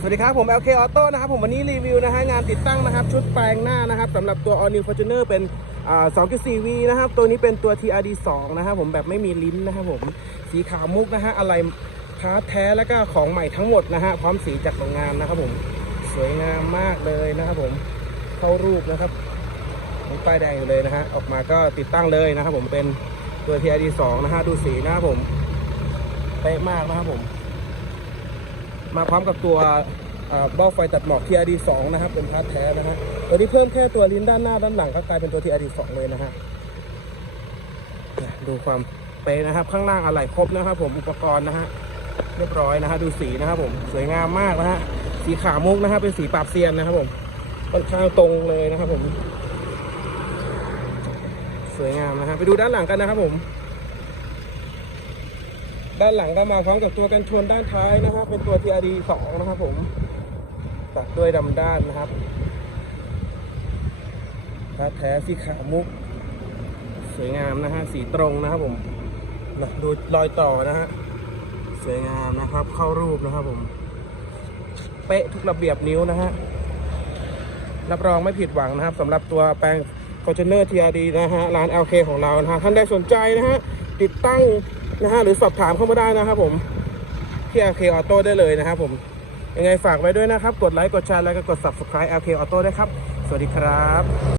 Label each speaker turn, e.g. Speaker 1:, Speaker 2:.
Speaker 1: สวัสดีครับผม LK Auto นะครับผมวันนี้รีวิวนะฮะงานติดตั้งนะครับ ชุดแปลงหน้านะครับสำหรับตัว All New Fortuner เป็น 2.4V นะครับ ตัวนี้เป็นตัว TRD 2นะครับผมแบบไม่มีลิ้นนะครับผมสีขาวมุกนะฮะอะไรพาร์ทแท้แล้วก็ของใหม่ทั้งหมดนะฮะพร้อมสีจากโรงงานนะครับผมสวยงามมากเลยนะครับผมเข้ารูปนะครับมีป้ายแดงอยู่เลยนะฮะออกมาก็ติดตั้งเลยนะครับผมเป็นตัว TRD 2นะฮะดูสีนะครับผมเป๊ะมากนะครับผม มาพร้อมกับตัวเบ้าไฟตัดหมอก TRD 2นะครับ เป็นพาร์ทแท้นะฮะ ตัวนี้เพิ่มแค่ตัวลิ้นด้านหน้าด้านหลังก็กลายเป็นตัว TRD 2เลยนะฮะ ดูความเป๊ะนะครับ ข้างล่างอะไหล่ครบนะครับผมอุปกรณ์นะฮะ เรียบร้อยนะฮะ ดูสีนะครับผม สวยงามมากนะฮะ สีขาวมุกนะฮะ เป็นสีปราบเซียนนะครับผม ค่อนข้างตรงเลยนะครับผม สวยงามนะฮะ ไปดูด้านหลังกันนะครับผม ด้านหลังก็มาพร้อมกับตัวกันชนด้านท้ายนะครับ เป็นตัว TRD 2นะครับผมตัดด้วยดำด้านนะครับพาแท้สีขาวมุก สวยงามนะฮะสีตรงนะครับผมดูรอยต่อนะฮะสวยงามนะครับ เข้ารูปนะครับผม เป๊ะทุกระเบียบนิ้วนะฮะรับรองไม่ผิดหวังนะครับสำหรับตัวแปลง Fortuner TRD นะฮะร้าน LK ของเรานะฮะท่านใดสนใจนะฮะติดตั้ง นะฮะหรือสอบถามเข้ามาได้นะครับผมที่ LK Auto ได้เลยนะครับผมยังไงฝากไว้ด้วยนะครับ กดไลค์กดแชร์แล้วก็กด subscribe LK Auto ได้วยครับ สวัสดีครับ